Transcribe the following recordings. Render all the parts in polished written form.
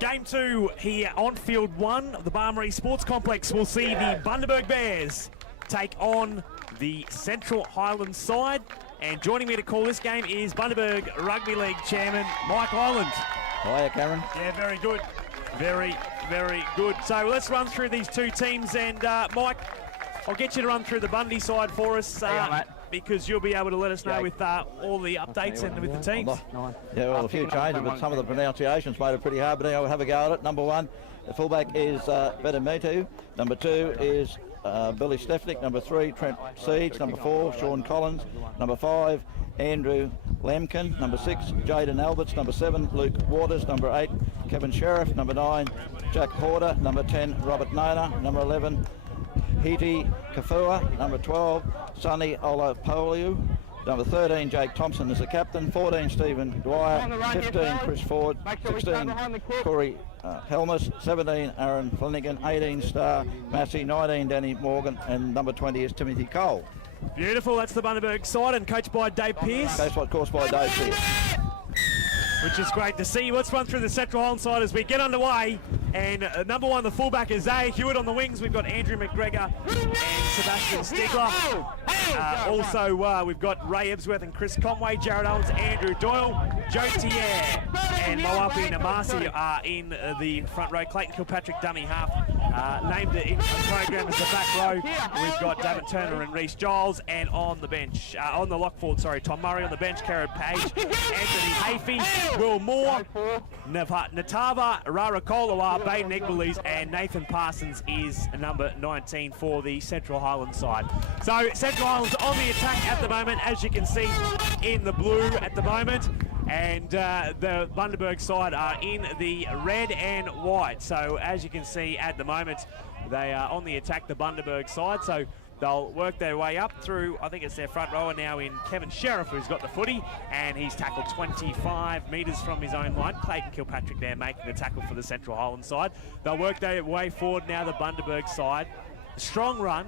Game 2 here on Field 1 of the Barmaryee Sports Complex. We'll see the Bundaberg Bears take on the Central Highlands side. And joining me to call this game is Bundaberg Rugby League Chairman Mike Ireland. Hiya, Cameron. Yeah, very good. Very, very good. So let's run through these two teams. And Mike, I'll get you to run through the Bundy side for us. Because you'll be able to let us know with all the updates and with the teams. Yeah, well, a few changes, but some of the pronunciations made it pretty hard, but I'll have a go at it. Number 1, the fullback is Vetemotu. Number 2 is Billy Stefaniuk. Number 3, Trent Siege. Number 4, Shaun Collins. Number 5, Andrew Lamkam. Number 6, Jayden Alberts. Number 7, Luke Waters. Number 8, Kevin Sherriff. Number 9, Jack Horder. Number 10, Robert Nona. Number 11, Heti Kafoa. Number 12, Sonny Oloapu. Number 13, Jake Thompson is the captain. 14, Stephen Dwyer. 15, Chris Ford. 16, Corey Hellmuth. 17, Aaron Flanagan. 18, Starr Masae. 19, Danny Morgan. And number 20 is Timothy Cole. Beautiful. That's the Bundaberg side and coached by Dave Pearce. Coached by Dave Pearce. Which is great to see. Let's run through the Central Highlands side as we get underway. And number 1, the fullback is Huet on the wings. We've got Andrew McGregor and Sebastian Stigler. Also, we've got Ray Ebsworth and Chris Conway, Jared Owens, Andrew Doyle, Joe Tier, and Oloapu and Masae are in the front row. Clayton Kilpatrick, dummy half, named in the program as the back row. We've got David Turner and Reece Giles, and on the bench, on the lock forward, sorry, Tom Murray on the bench, Karen Page, Anthony Hafey, Will Moore, Natava Rarakoloa, Baden Egbelies, and Nathan Parsons is number 19 for the Central Highlands side. So Central Highlands on the attack at the moment, as you can see in the blue at the moment, and the Bundaberg side are in the red and white. So as you can see at the moment, they are on the attack, the Bundaberg side. So they'll work their way up through, I think it's their front rower now in Kevin Sherriff, who's got the footy, and he's tackled 25 metres from his own line. Clayton Kilpatrick there making the tackle for the Central Highlands side. They'll work their way forward now, the Bundaberg side. Strong run,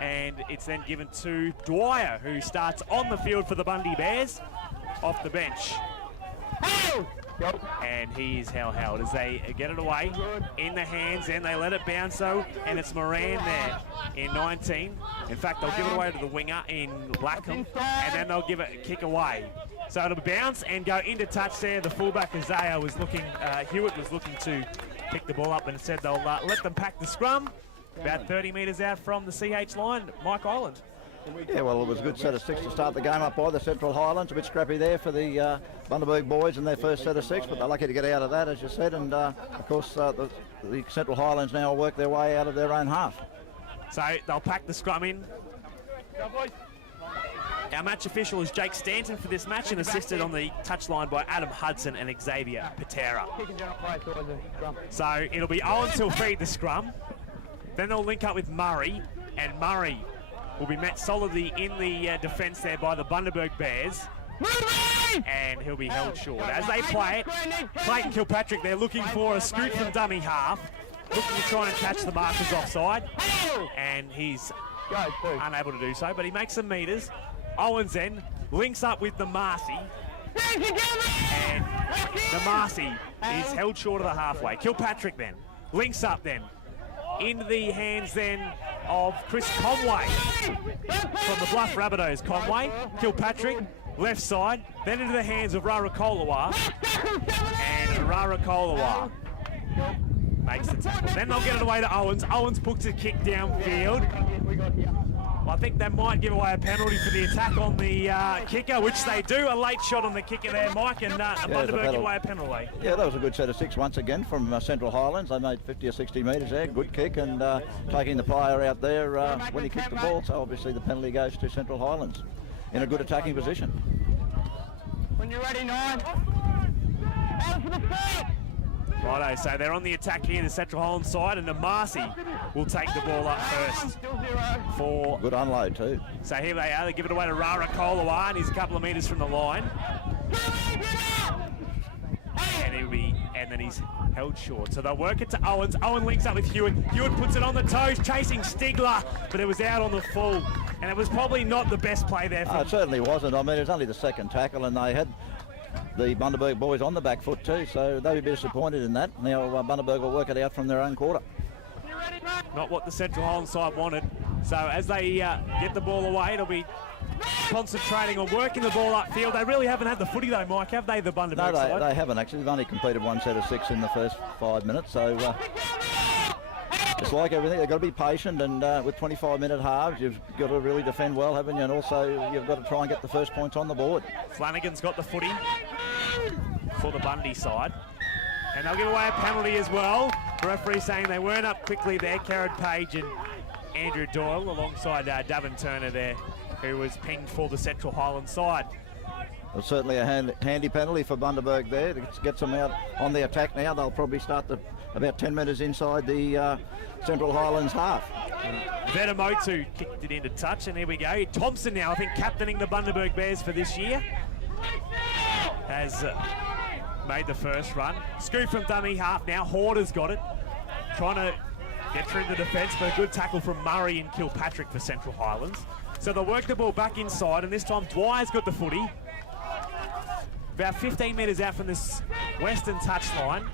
and it's then given to Dwyer, who starts on the field for the Bundy Bears off the bench. And he is held as they get it away in the hands, and they let it bounce, and it's Moran there in 19. In fact, they'll give it away to the winger in Lamkam, and then they'll give it a kick away. So it'll bounce and go into touch there. The fullback Isaiah was looking, Huet was looking to pick the ball up, and said they'll let them pack the scrum. About 30 metres out from the CH line, Mike Ireland. Yeah, well, it was a good set of 6 to start the game up by the Central Highlands. A bit scrappy there for the Bundaberg boys in their first set of 6, but they're lucky to get out of that, as you said. And, of course, the Central Highlands now work their way out of their own half. So they'll pack the scrum in. Our match official is Jake Stanton for this match, and assisted on the touchline by Adam Hudson and Xavier Patera. So it'll be Owens who'll feed the scrum. Then they'll link up with Murray, and Murray will be met solidly in the defence there by the Bundaberg Bears. And he'll be held short. As they play it, Clayton Kilpatrick, they're looking for a scoot from dummy half, looking to try and catch the markers offside, and he's unable to do so, but he makes some metres. Owens then links up with the Masae, and the Masae is held short of the halfway. Kilpatrick then links up then in the hands then of Chris Conway from the Bluff Rabbitohs. Conway, Kilpatrick, left side, then into the hands of Rarakoloa, and Rarakoloa makes the tackle. Then they'll get it away to Owens. Owens puts a kick downfield. Well, I think they might give away a penalty for the attack on the kicker, which they do. A late shot on the kicker there, Mike, and Bundaberg give away a penalty. Yeah, that was a good set of 6 once again from Central Highlands. They made 50 or 60 metres there. Good kick, and taking the player out there when he kicked the ball. So obviously the penalty goes to Central Highlands in a good attacking position. When you're ready, 9. On for the fight. Righto, so they're on the attack here, the Central Highlands side, and the Masae will take the ball up first. For good unload too. So here they are, they give it away to Rarakoloa, and he's a couple of metres from the line. And then he's held short. So they'll work it to Owens. Owen links up with Huet. Huet puts it on the toes, chasing Stigler, but it was out on the full. And it was probably not the best play there. It certainly wasn't. I mean, it was only the second tackle, and they had the Bundaberg boys on the back foot too, so they'll be disappointed in that. Now Bundaberg will work it out from their own quarter. Not what the Central Highlands side wanted. So as they get the ball away, it'll be concentrating on working the ball upfield. They really haven't had the footy though, Mike, have they, the Bundaberg side? No, they haven't actually. They've only completed one set of 6 in the first 5 minutes, so it's like everything. They've got to be patient, and with 25-minute halves, you've got to really defend well, haven't you? And also, you've got to try and get the first points on the board. Flanagan's got the footy for the Bundy side. And they'll give away a penalty as well. The referee saying they weren't up quickly there. Karen Page and Andrew Doyle alongside Davin Turner there, who was pinged for the Central Highlands side. Well, certainly a handy penalty for Bundaberg there. It gets them out on the attack now. They'll probably start about 10 metres inside the Central Highlands half. Vetemotu kicked it into touch, and here we go. Thompson now, I think, captaining the Bundaberg Bears for this year, has made the first run. Scoop from dummy half now. Horder's got it. Trying to get through the defence, but a good tackle from Murray and Kilpatrick for Central Highlands. So they'll work the ball back inside, and this time Dwyer's got the footy. About 15 metres out from this western touchline.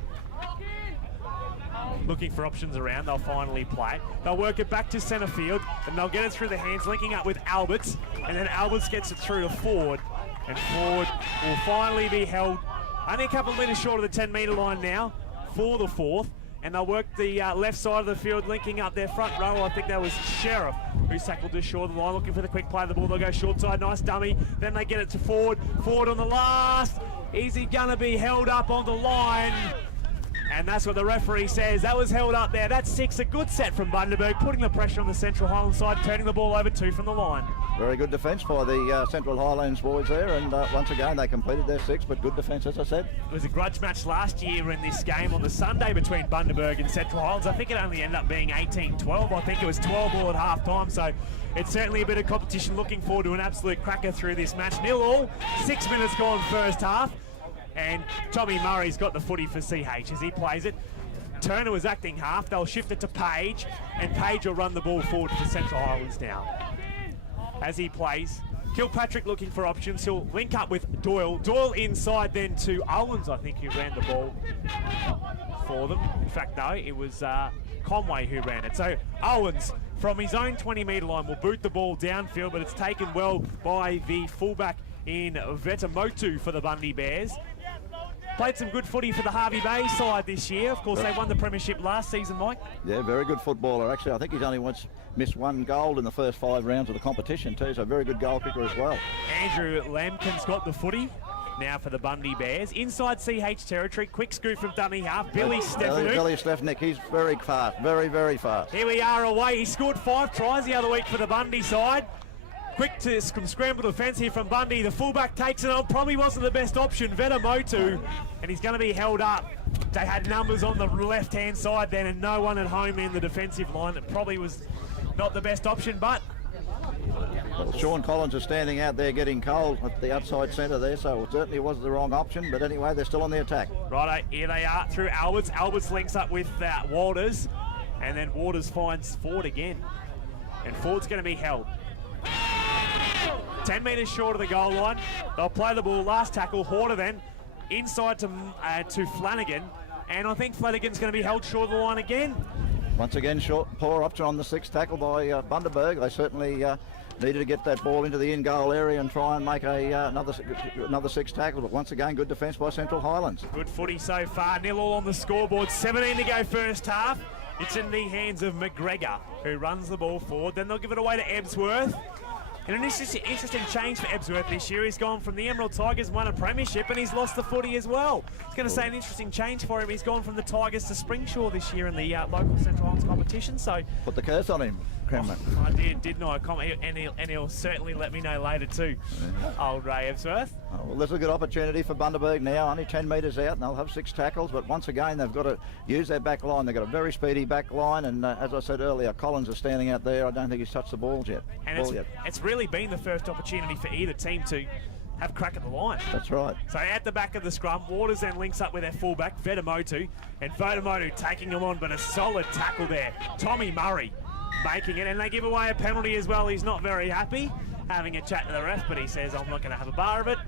Looking for options around, they'll finally play. They'll work it back to centre field, and they'll get it through the hands, linking up with Alberts, and then Alberts gets it through to Ford, and Ford will finally be held only a couple of metres short of the 10-metre line now for the fourth, and they'll work the left side of the field, linking up their front row. I think that was Sherriff who tackled just short of the line, looking for the quick play of the ball. They'll go short side, nice dummy. Then they get it to Ford. Ford on the last. Is he going to be held up on the line? And that's what the referee says. That was held up there. That's 6. A good set from Bundaberg, putting the pressure on the Central Highlands side, turning the ball over 2 from the line. Very good defence by the Central Highlands boys there, and once again they completed their 6, but good defence, as I said. It was a grudge match last year in this game on the Sunday between Bundaberg and Central Highlands. I think it only ended up being 18-12. I think it was 12 all at half time, so it's certainly a bit of competition. Looking forward to an absolute cracker through this match. 0-0, 6 minutes gone first half. And Tommy Murray's got the footy for CH as he plays it. Turner was acting half. They'll shift it to Page, and Page will run the ball forward for Central Highlands now. As he plays, Kilpatrick looking for options. He'll link up with Doyle. Doyle inside then to Owens, I think, who ran the ball for them. In fact, no, it was Conway who ran it. So Owens, from his own 20-metre line, will boot the ball downfield, but it's taken well by the fullback in Vetemotu for the Bundy Bears. Played some good footy for the Hervey Bay side this year. Of course, they won the premiership last season, Mike. Yeah, very good footballer. Actually, I think he's only once missed 1 goal in the first 5 rounds of the competition too, so very good goal kicker as well. Andrew Lamkam's got the footy now for the Bundy Bears. Inside CH territory, quick scoop from dummy half. Billy Stefaniuk. Billy Stefaniuk, he's very fast, very, very fast. Here we are away. He scored 5 tries the other week for the Bundy side. Quick to scramble defence here from Bundy. The fullback takes it on. Probably wasn't the best option, Vetemotu, and he's going to be held up. They had numbers on the left-hand side then, and no one at home in the defensive line. It probably was not the best option, but... Well, Shaun Collins is standing out there getting cold at the outside centre there, so it certainly wasn't the wrong option, but anyway, they're still on the attack. Righto, here they are through Alberts. Alberts links up with Waters, and then Waters finds Ford again. And Ford's going to be held. 10 metres short of the goal line. They'll play the ball, last tackle. Horder then inside to Flanagan, and I think Flanagan's going to be held short of the line again. Once again, poor option on the 6th tackle by Bundaberg. They certainly needed to get that ball into the in-goal area and try and make another 6 tackle, but once again, good defence by Central Highlands. Good footy so far, 0-0 on the scoreboard, 17 to go first half. It's in the hands of McGregor, who runs the ball forward. Then they'll give it away to Ebsworth. And an interesting change for Ebsworth this year. He's gone from the Emerald Tigers, won a premiership, and he's lost the footy as well. It's going to say an interesting change for him. He's gone from the Tigers to Springshaw this year in the local Central Highlands competition. So put the curse on him, Cameron. I didn't I? And he'll certainly let me know later too. Yeah. Old Ray Ebsworth. Oh, well, there's a good opportunity for Bundaberg now. Only 10 metres out, and they'll have 6 tackles. But once again, they've got to use their back line. They've got a very speedy back line, and as I said earlier, Collins is standing out there. I don't think he's touched the ball yet. And it's really been the first opportunity for either team to have crack at the line. That's right. So at the back of the scrum, Waters then links up with their fullback, Vetemotu, and Vetemotu taking him on, but a solid tackle there. Tommy Murray making it, and they give away a penalty as well. He's not very happy, having a chat to the ref, but he says, I'm not going to have a bar of it.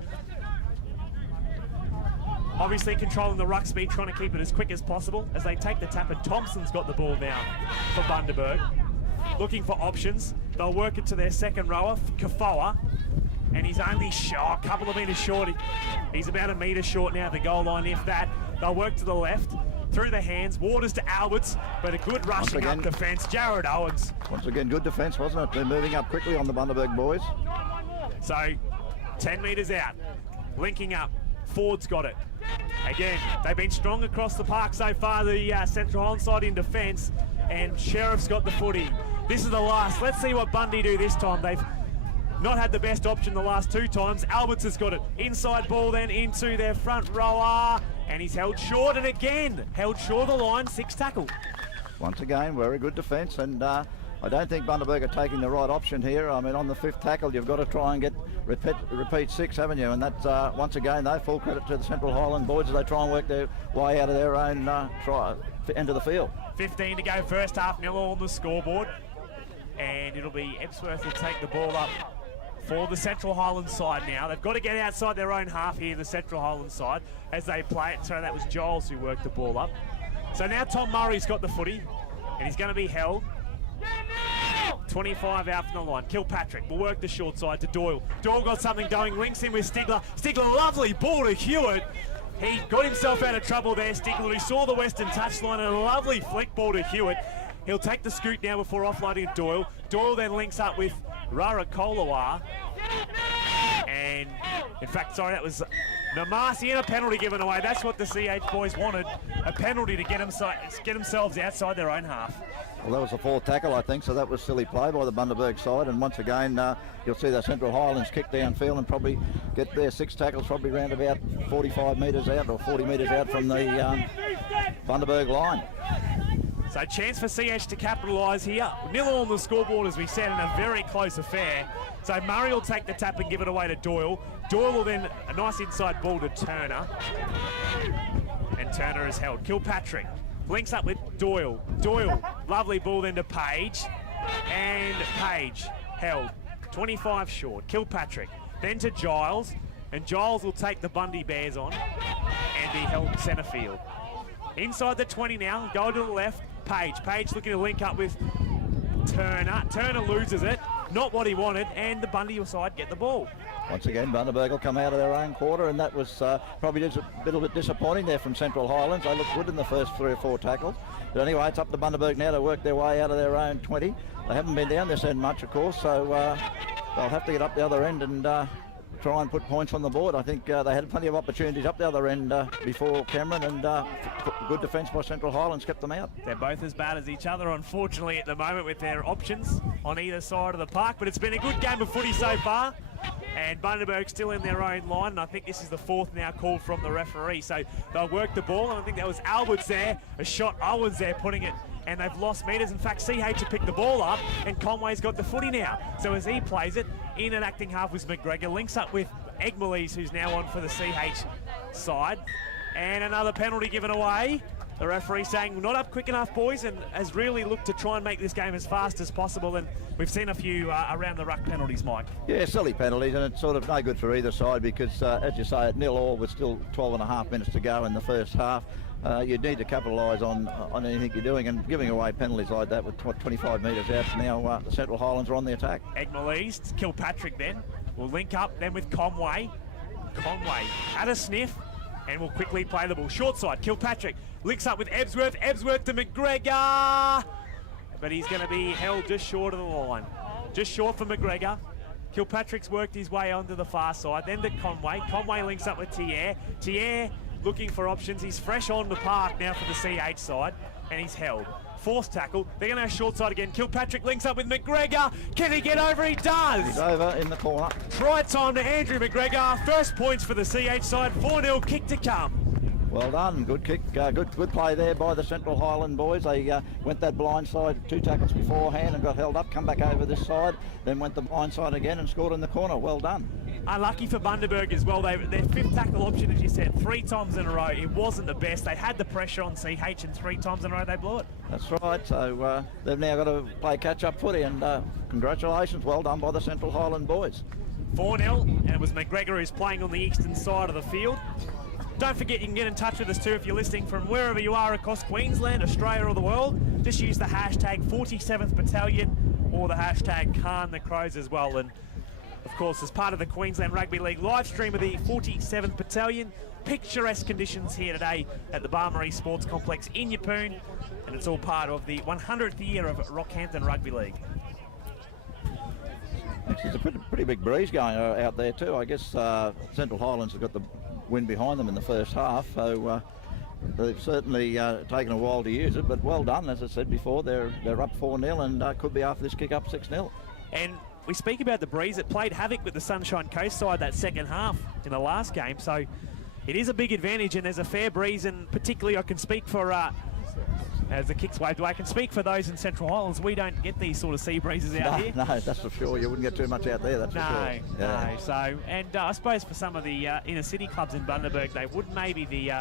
obviously controlling the ruck speed, trying to keep it as quick as possible as they take the tap, and Thompson's got the ball now for Bundaberg. Looking for options. They'll work it to their second rower, Kafoa, and he's only a couple of metres short. He's about a metre short now at the goal line, if that. They'll work to the left, through the hands, Waters to Alberts, but a good rushing up defence. Jared Owens. Once again, good defence, wasn't it? They're moving up quickly on the Bundaberg boys. So, 10 metres out, linking up. Ford's got it. Again, they've been strong across the park so far, the Central Highlands side in defence, and Sherriff's got the footy. This is the last. Let's see what Bundy do this time. They've not had the best option the last two times. Alberts has got it. Inside ball then into their front rower, and he's held short, and again, held short of the line, 6 tackle. Once again, very good defence, and I don't think Bundaberg are taking the right option here. I mean, on the 5th tackle, you've got to try and get repeat 6, haven't you? And that's, once again, though, full credit to the Central Highland boys as they try and work their way out of their own end of the field. 15 to go first half, 0 on the scoreboard. And it'll be Ebsworth who take the ball up for the Central Highlands side now. They've got to get outside their own half here, the Central Highlands side, as they play it. So that was Giles who worked the ball up. So now Tom Murray's got the footy, and he's going to be held. 25 out from the line. Kilpatrick will work the short side to Doyle. Doyle got something going, links in with Stigler. Stigler, lovely ball to Huet. He got himself out of trouble there, Stigler, who saw the western touchline, and a lovely flick ball to Huet. He'll take the scoot now before offloading Doyle. Doyle then links up with Rara. And, in fact, sorry, that was Masae, and a penalty given away. That's what the CH boys wanted, a penalty to get themselves outside their own half. Well, that was the 4th tackle, I think, so that was silly play by the Bundaberg side. And once again, you'll see the Central Highlands kick downfield and probably get their 6 tackles probably around about 45 metres out or 40 metres out from the Bundaberg line. So chance for CH to capitalise here. 0 on the scoreboard, as we said, in a very close affair. So Murray will take the tap and give it away to Doyle. Doyle will then, a nice inside ball to Turner. And Turner is held. Kilpatrick links up with Doyle. Doyle, lovely ball then to Page. And Page held. 25 short. Kilpatrick. Then to Giles. And Giles will take the Bundy Bears on. And he held centre field. Inside the 20 now. Go to the left. Page looking to link up with Turner. Turner loses it. Not what he wanted. And the Bundy side get the ball. Once again, Bundaberg will come out of their own quarter, and that was probably just a little bit disappointing there from Central Highlands. They looked good in the first 3 or 4 tackles. But anyway, it's up to Bundaberg now to work their way out of their own 20. They haven't been down this end much, of course, so they'll have to get up the other end and try and put points on the board. I think they had plenty of opportunities up the other end before Cameron, and good defence by Central Highlands kept them out. They're both as bad as each other, unfortunately, at the moment with their options on either side of the park, but it's been a good game of footy so far. And Bundaberg still in their own line, and I think this is the 4th now called from the referee. So they'll work the ball, and I think that was Alberts there, a shot, Owens there putting it, and they've lost metres. In fact, CH have picked the ball up, and Conway's got the footy now. So as he plays it, in an acting half with McGregor, links up with Egmalees, who's now on for the CH side. And another penalty given away. The referee saying, not up quick enough, boys, and has really looked to try and make this game as fast as possible. And we've seen a few around the ruck penalties, Mike. Yeah, silly penalties, and it's sort of no good for either side because, as you say, at 0-0 with still 12.5 minutes to go in the first half, you need to capitalise on anything you're doing, and giving away penalties like that with 25 metres out. Now the Central Highlands are on the attack. Egmalees, Kilpatrick then will link up then with Conway. Conway had a sniff and will quickly play the ball. Short side, Kilpatrick links up with Ebsworth. Ebsworth to McGregor. But he's going to be held just short of the line. Just short for McGregor. Kilpatrick's worked his way onto the far side. Then to Conway. Conway links up with Thier. Thier looking for options. He's fresh on the park now for the CH side. And he's held. Forced tackle. They're going to have short side again. Kilpatrick links up with McGregor. Can he get over? He does. He's over in the corner. Try time to Andrew McGregor. First points for the CH side. 4-0 kick to come. Well done, good kick, good play there by the Central Highland boys. They went that blind side 2 tackles beforehand and got held up, come back over this side, then went the blind side again and scored in the corner. Well done. Unlucky for Bundaberg as well. Their 5th tackle option, as you said, 3 times in a row. It wasn't the best. They had the pressure on CH and 3 times in a row they blew it. That's right. So they've now got to play catch-up footy, and congratulations, well done by the Central Highland boys. 4-0, and it was McGregor who's playing on the eastern side of the field. Don't forget you can get in touch with us too if you're listening from wherever you are across Queensland, Australia or the world. Just use the hashtag 47th Battalion or the hashtag Khan the Crows as well. And of course, as part of the Queensland Rugby League live stream of the 47th Battalion, picturesque conditions here today at the Barmaryee Sports Complex in Yeppoon, and it's all part of the 100th year of Rockhampton Rugby League. There's a pretty big breeze going out there too. I guess Central Highlands have got the wind behind them in the first half, so they've certainly taken a while to use it, but well done. As I said before, they're up 4-0 and could be after this kick up 6-0. And we speak about the breeze. It played havoc with the Sunshine Coast side that second half in the last game, so it is a big advantage, and there's a fair breeze, and particularly I can speak for, as the kicks waved away, I can speak for those in Central Highlands. We don't get these sort of sea breezes out here. No, that's for sure. You wouldn't get too much out there, that's for sure. No. So, and I suppose for some of the inner city clubs in Bundaberg, they would. Maybe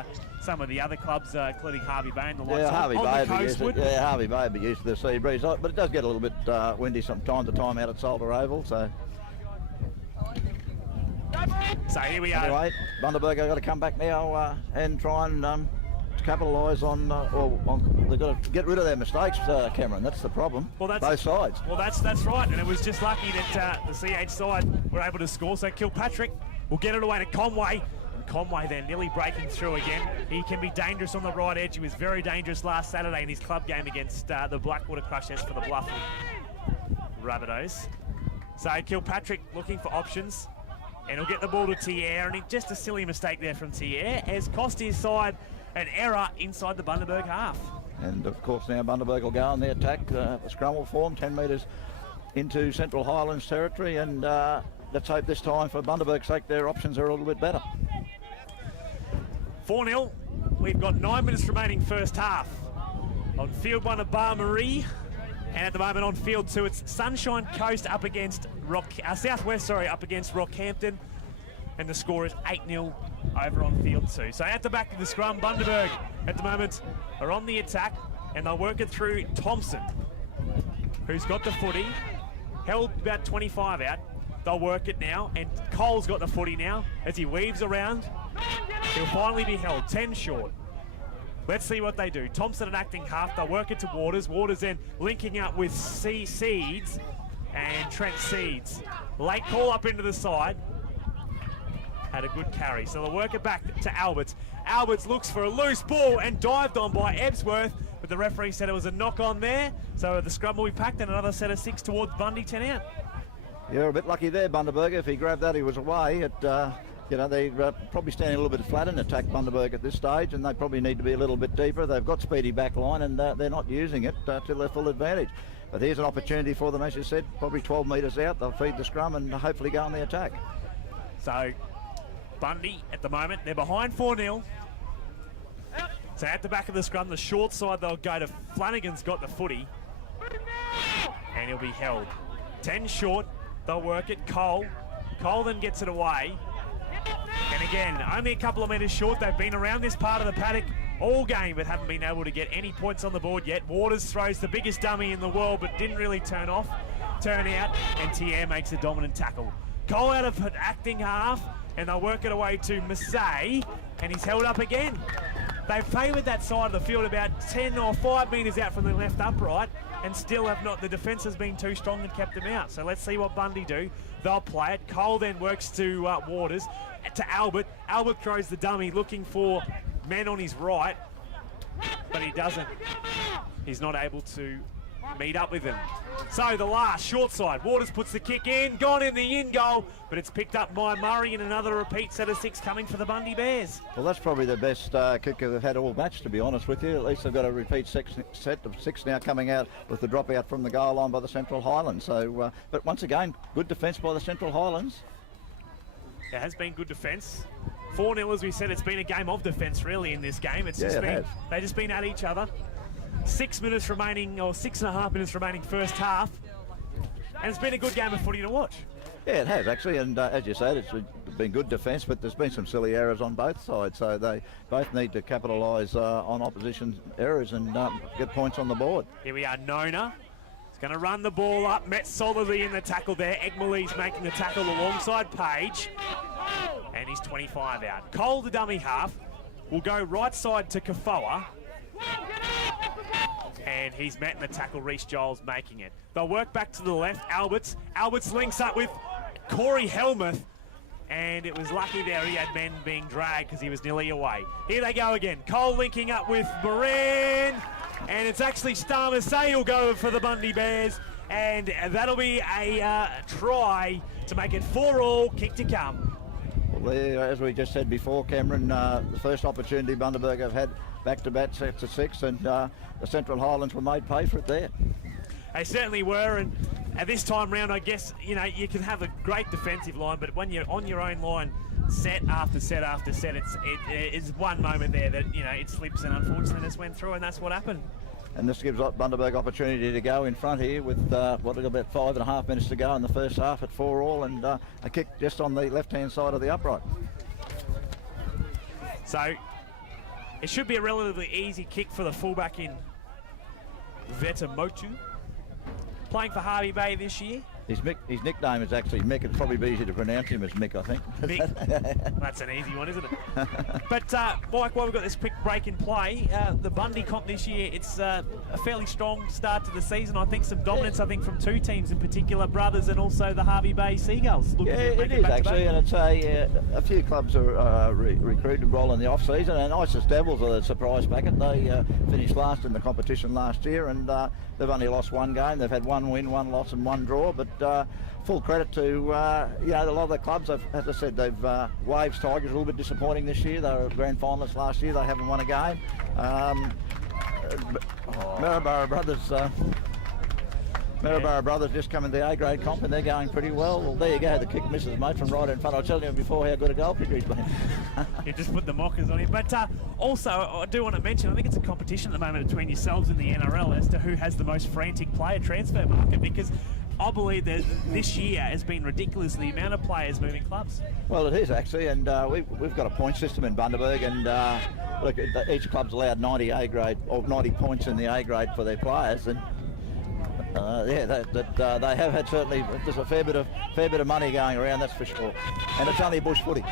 some of the other clubs, including Harvey Bay and the likes Harvey on Bay the coast would. Yeah, Harvey Bay would be used to the sea breeze, but it does get a little bit windy from time to time out at Solder Oval, so... So here we are. Anyway, Bundaberg have got to come back now and try and capitalise on, they've got to get rid of their mistakes, Cameron. That's the problem. Well, both sides. Well, that's right, and it was just lucky that the CH side were able to score. So Kilpatrick will get it away to Conway. And Conway then nearly breaking through again. He can be dangerous on the right edge. He was very dangerous last Saturday in his club game against the Blackwater Crushers for the Bluff Rabbitohs. So Kilpatrick looking for options. And he'll get the ball to Thier, and just a silly mistake there from Thier has cost his side an error inside the Bundaberg half. And of course now Bundaberg will go on the attack. The scrum will form 10 metres into Central Highlands territory, and let's hope this time for Bundaberg's sake their options are a little bit better. 4-0. We've got 9 minutes remaining first half. On field 1 of Barmaryee, and at the moment on field 2 it's Sunshine Coast up against Southwest up against Rockhampton, and the score is 8-0 over on field 2. So at the back of the scrum, Bundaberg at the moment are on the attack, and they'll work it through Thompson, who's got the footy, held about 25 out. They'll work it now, and Cole's got the footy now as he weaves around. He'll finally be held 10 short. Let's see what they do. Thompson at acting half, they'll work it to Waters. Waters then linking up with Seeds and Trent Seeds. Late call up into the side. Had a good carry, so they'll work it back to Alberts. Alberts looks for a loose ball and dived on by Ebsworth, but the referee said it was a knock on there, so the scrum will be packed and another set of 6 towards Bundy 10 out. You're a bit lucky there, Bundaberg. If he grabbed that, he was away. They're probably standing a little bit flat in attack, Bundaberg, at this stage, and they probably need to be a little bit deeper. They've got speedy back line, and they're not using it to their full advantage. But here's an opportunity for them, as you said, probably 12 metres out. They'll feed the scrum and hopefully go on the attack. So Bundy at the moment, they're behind 4-0. So at the back of the scrum, the short side, they'll go to Flanagan's got the footy, and he'll be held 10 short. They'll work it. Cole then gets it away, and again only a couple of metres short. They've been around this part of the paddock all game but haven't been able to get any points on the board yet. Waters throws the biggest dummy in the world but didn't really turn out, and Thier makes a dominant tackle. Cole out of acting half, and they'll work it away to Masae, and he's held up again. They've favoured that side of the field about 10 or 5 metres out from the left upright, and still have not. The defence has been too strong and kept them out. So let's see what Bundy do. They'll play it. Cole then works to Waters, to Albert. Albert throws the dummy looking for men on his right, but he doesn't. He's not able to meet up with them. So the last short side, Waters puts the kick in, gone in the in goal, but it's picked up by Murray, and another repeat set of 6 coming for the Bundy Bears. Well, that's probably the best kicker they've had all match, to be honest with you. At least they've got a repeat set of 6 now coming out with the dropout from the goal line by the Central Highlands. So, but once again, good defence by the Central Highlands. There has been good defence. 4-0, as we said, it's been a game of defence really in this game. It's just been, they've just been at each other. 6 minutes remaining, or 6.5 minutes remaining first half, and it's been a good game of footy to watch. Yeah, it has actually, and as you said, it's been good defence, but there's been some silly errors on both sides, so they both need to capitalise on opposition errors and get points on the board. Here we are, Nona. He's going to run the ball up, met solidly in the tackle there. Egmalee's making the tackle alongside Page, and he's 25 out. Cole, the dummy half, will go right side to Kafoa. And he's met in the tackle, Reece Giles making it. They'll work back to the left, Alberts. Alberts links up with Corey Hellmuth. And it was lucky there he had men being dragged because he was nearly away. Here they go again. Cole linking up with Moran. And it's actually Starr Masae who'll go for the Bundy Bears. And that'll be a try to make it 4-all, kick to come. Well, there, as we just said before, Cameron, the first opportunity Bundaberg have had back-to-back sets of 6, and the Central Highlands were made pay for it there. They certainly were, and at this time round, I guess, you know, you can have a great defensive line, but when you're on your own line, set after set after set, it is one moment there that, you know, it slips, and unfortunately this went through, and that's what happened. And this gives Bundaberg opportunity to go in front here with about 5.5 minutes to go in the first half at 4-all, and a kick just on the left-hand side of the upright. So it should be a relatively easy kick for the fullback in Vetemotu, playing for Hervey Bay this year. His nickname is actually Mick. It'd probably be easy to pronounce him as Mick, I think. Mick. That's an easy one, isn't it? But, Mike, while we've got this quick break in play, the Bundy comp this year, it's a fairly strong start to the season. I think some dominance, from two teams in particular, Brothers and also the Hervey Bay Seagulls. Yeah, it is actually, and it's a few clubs are recruited well in the off-season, and Isis Devils are the surprise packet. They finished last in the competition last year, and they've only lost one game. They've had one win, one loss and one draw, but full credit to a lot of the clubs. As I said, they've Waves Tigers a little bit disappointing this year. They were grand finalists last year. They haven't won a game. Maryborough Brothers just come in the A-grade comp and they're going pretty well. Well, there you go. The kick misses, mate, from right in front. I was telling you before how good a goal kicker he's been. You just put the mockers on him. But also, I do want to mention, I think it's a competition at the moment between yourselves and the NRL as to who has the most frantic player transfer market, because I believe that this year has been ridiculous, the amount of players moving clubs. Well, it is actually, and we've got a point system in Bundaberg, and look, each club's allowed 90 A-grade or 90 points in the A-grade for their players, and they have had certainly there's a fair bit of money going around, that's for sure, and it's only bush footy.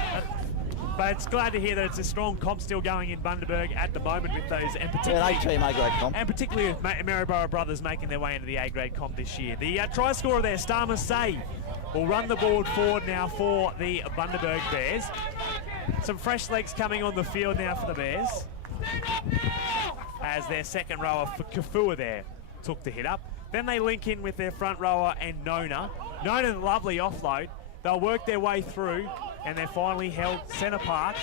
But it's glad to hear that it's a strong comp still going in Bundaberg at the moment with those, and particularly, an 8-team A-grade comp. And particularly with Maryborough Brothers making their way into the A-grade comp this year. The try scorer there, Starr Masae, will run the board forward now for the Bundaberg Bears. Some fresh legs coming on the field now for the Bears, as their second rower for Kafoa there took the hit up. Then they link in with their front rower and Nona. Nona, lovely offload. They'll work their way through, and they're finally held centre park,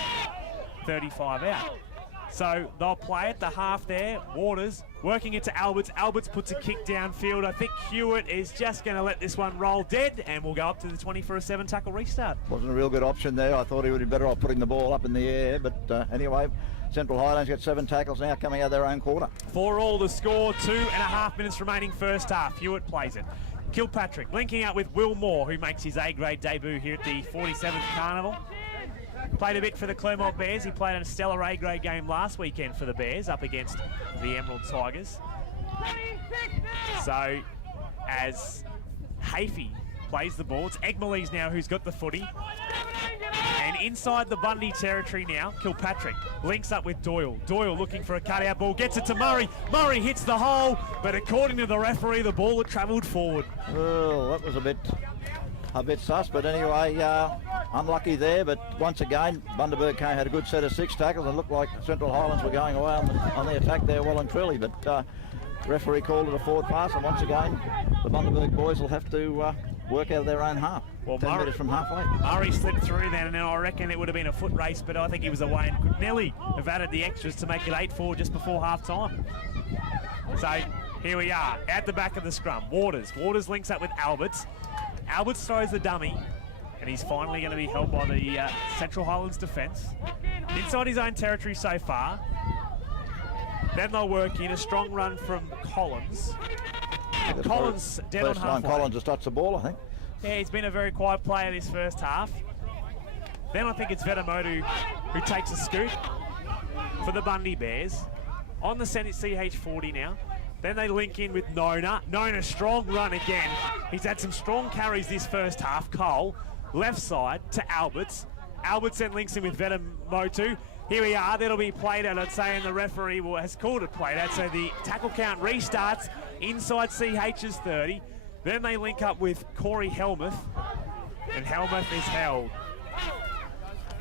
35 out. So they'll play at the half there. Waters working it to Alberts. Alberts puts a kick downfield. I think Huet is just going to let this one roll dead, and we'll go up to the 20 for a 7 tackle restart. Wasn't a real good option there. I thought he would be better off putting the ball up in the air, but anyway, Central Highlands get 7 tackles now coming out of their own quarter. 4-all the score, 2.5 minutes remaining first half. Hewitt plays it. Kilpatrick linking up with Will Moore, who makes his A-grade debut here at the 47th Carnival. Played a bit for the Clermont Bears. He played in a stellar A-grade game last weekend for the Bears up against the Emerald Tigers. So, as Hafey plays the ball, it's Egmalees now who's got the footy. And inside the Bundy territory now, Kilpatrick links up with Doyle. Doyle looking for a cutout ball, gets it to Murray. Murray hits the hole, but according to the referee, the ball had travelled forward. Oh, that was a bit sus, but anyway, unlucky there. But once again, Bundaberg had a good set of 6 tackles and looked like Central Highlands were going away on the attack there well and truly. But referee called it a forward pass, and once again, the Bundaberg boys will have to work out of their own half. Well, 10 minutes from halfway. Murray slipped through then, and I reckon it would have been a foot race, but I think he was away and could nearly have added the extras to make it 8-4 just before half-time. So here we are, at the back of the scrum. Waters links up with Alberts. Alberts throws the dummy, and he's finally going to be held by the Central Highlands defence. Inside his own territory so far. Then they'll work in a strong run from Collins. And Collins dead on halfway. First time Collins just touched the ball, I think. Yeah, he's been a very quiet player this first half. Then I think it's Vetemotu who takes a scoot for the Bundy Bears. On the CH40 now. Then they link in with Nona. Nona, strong run again. He's had some strong carries this first half. Cole, left side to Alberts. Albertson links in with Vetemotu. Here we are, that'll be played out, I'd say, and the referee has called it played out, so the tackle count restarts inside CH's 30. Then they link up with Corey Hellmuth, and Hellmuth is held.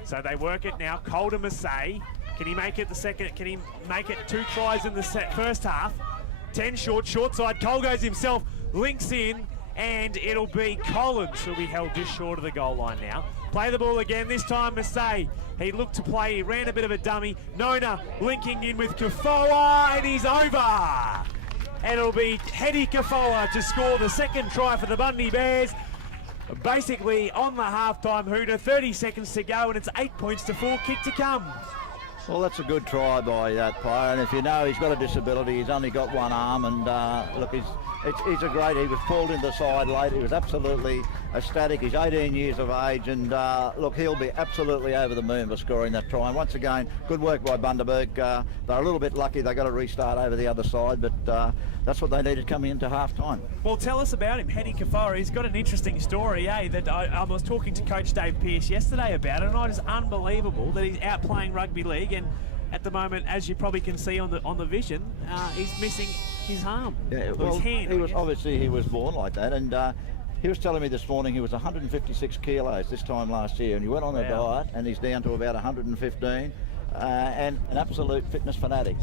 So they work it now. Cole to Masae. Can he make it the second? Can he make it 2 tries in the first half? 10 short side. Cole goes himself, links in, and it'll be Collins who'll be held just short of the goal line now. Play the ball again, this time Masae. He looked to play, he ran a bit of a dummy. Nona linking in with Kafoa, and he's over. And it'll be Heti Kafoa to score the second try for the Bundy Bears. Basically on the halftime hooter, 30 seconds to go, and it's 8 points to 4, kick to come. Well, that's a good try by that player, and if you know he's got a disability, he's only got one arm, and look, he's a great, he was pulled into the side late, he was absolutely ecstatic, he's 18 years of age, and look, he'll be absolutely over the moon for scoring that try. And once again, good work by Bundaberg. They're a little bit lucky they got to restart over the other side, but that's what they needed coming into half-time. Well, tell us about him, Heti Kafoa. He's got an interesting story, that I was talking to Coach Dave Pearce yesterday about it, and it is unbelievable that he's out playing rugby league, and at the moment, as you probably can see on the vision, he's missing his arm, well, his hand. He was born like that, and he was telling me this morning he was 156 kilos this time last year, and he went on a diet, and he's down to about 115. And an absolute fitness fanatic.